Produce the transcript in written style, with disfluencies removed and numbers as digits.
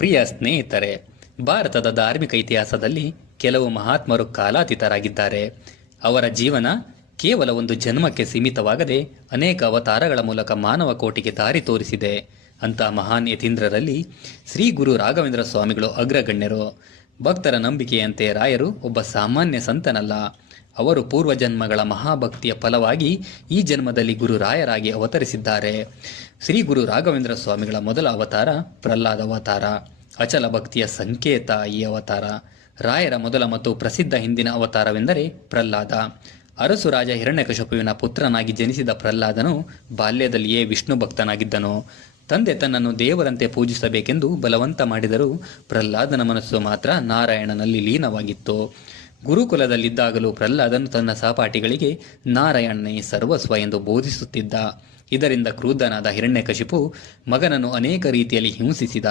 ಪ್ರಿಯ ಸ್ನೇಹಿತರೆ, ಭಾರತದ ಧಾರ್ಮಿಕ ಇತಿಹಾಸದಲ್ಲಿ ಕೆಲವು ಮಹಾತ್ಮರು ಕಾಲಾತೀತರಾಗಿದ್ದಾರೆ. ಅವರ ಜೀವನ ಕೇವಲ ಒಂದು ಜನ್ಮಕ್ಕೆ ಸೀಮಿತವಾಗದೆ ಅನೇಕ ಅವತಾರಗಳ ಮೂಲಕ ಮಾನವ ಕೋಟಿಗೆ ದಾರಿ ತೋರಿಸಿದೆ. ಅಂತ ಮಹಾನ್ ಯತೀಂದ್ರರಲ್ಲಿ ಶ್ರೀ ಗುರು ರಾಘವೇಂದ್ರ ಸ್ವಾಮಿಗಳು ಅಗ್ರಗಣ್ಯರು. ಭಕ್ತರ ನಂಬಿಕೆಯಂತೆ ರಾಯರು ಒಬ್ಬ ಸಾಮಾನ್ಯ ಸಂತನಲ್ಲ. ಅವರು ಪೂರ್ವಜನ್ಮಗಳ ಮಹಾಭಕ್ತಿಯ ಫಲವಾಗಿ ಈ ಜನ್ಮದಲ್ಲಿ ಗುರು ರಾಯರಾಗಿ ಅವತರಿಸಿದ್ದಾರೆ. ಶ್ರೀ ಗುರು ರಾಘವೇಂದ್ರ ಸ್ವಾಮಿಗಳ ಮೊದಲ ಅವತಾರ ಪ್ರಹ್ಲಾದ ಅವತಾರ. ಅಚಲ ಭಕ್ತಿಯ ಸಂಕೇತ ಈ ಅವತಾರ. ರಾಯರ ಮೊದಲ ಮತ್ತು ಪ್ರಸಿದ್ಧ ಹಿಂದಿನ ಅವತಾರವೆಂದರೆ ಪ್ರಹ್ಲಾದ. ಅರಸು ರಾಜ ಹಿರಣ್ಯಕಶಿಪುವಿನ ಪುತ್ರನಾಗಿ ಜನಿಸಿದ ಪ್ರಹ್ಲಾದನು ಬಾಲ್ಯದಲ್ಲಿಯೇ ವಿಷ್ಣು ಭಕ್ತನಾಗಿದ್ದನು. ತಂದೆ ತನ್ನನ್ನು ದೇವರಂತೆ ಪೂಜಿಸಬೇಕೆಂದು ಬಲವಂತ ಮಾಡಿದರೂ ಪ್ರಹ್ಲಾದನ ಮನಸ್ಸು ಮಾತ್ರ ನಾರಾಯಣನಲ್ಲಿ ಲೀನವಾಗಿತ್ತು. ಗುರುಕುಲದಲ್ಲಿದ್ದಾಗಲೂ ಪ್ರಹ್ಲಾದನು ತನ್ನ ಸಹಪಾಠಿಗಳಿಗೆ ನಾರಾಯಣನೇ ಸರ್ವಸ್ವ ಎಂದು ಬೋಧಿಸುತ್ತಿದ್ದ. ಇದರಿಂದ ಕ್ರುದ್ಧನಾದ ಹಿರಣ್ಯಕಶಿಪು ಮಗನನ್ನು ಅನೇಕ ರೀತಿಯಲ್ಲಿ ಹಿಂಸಿಸಿದ.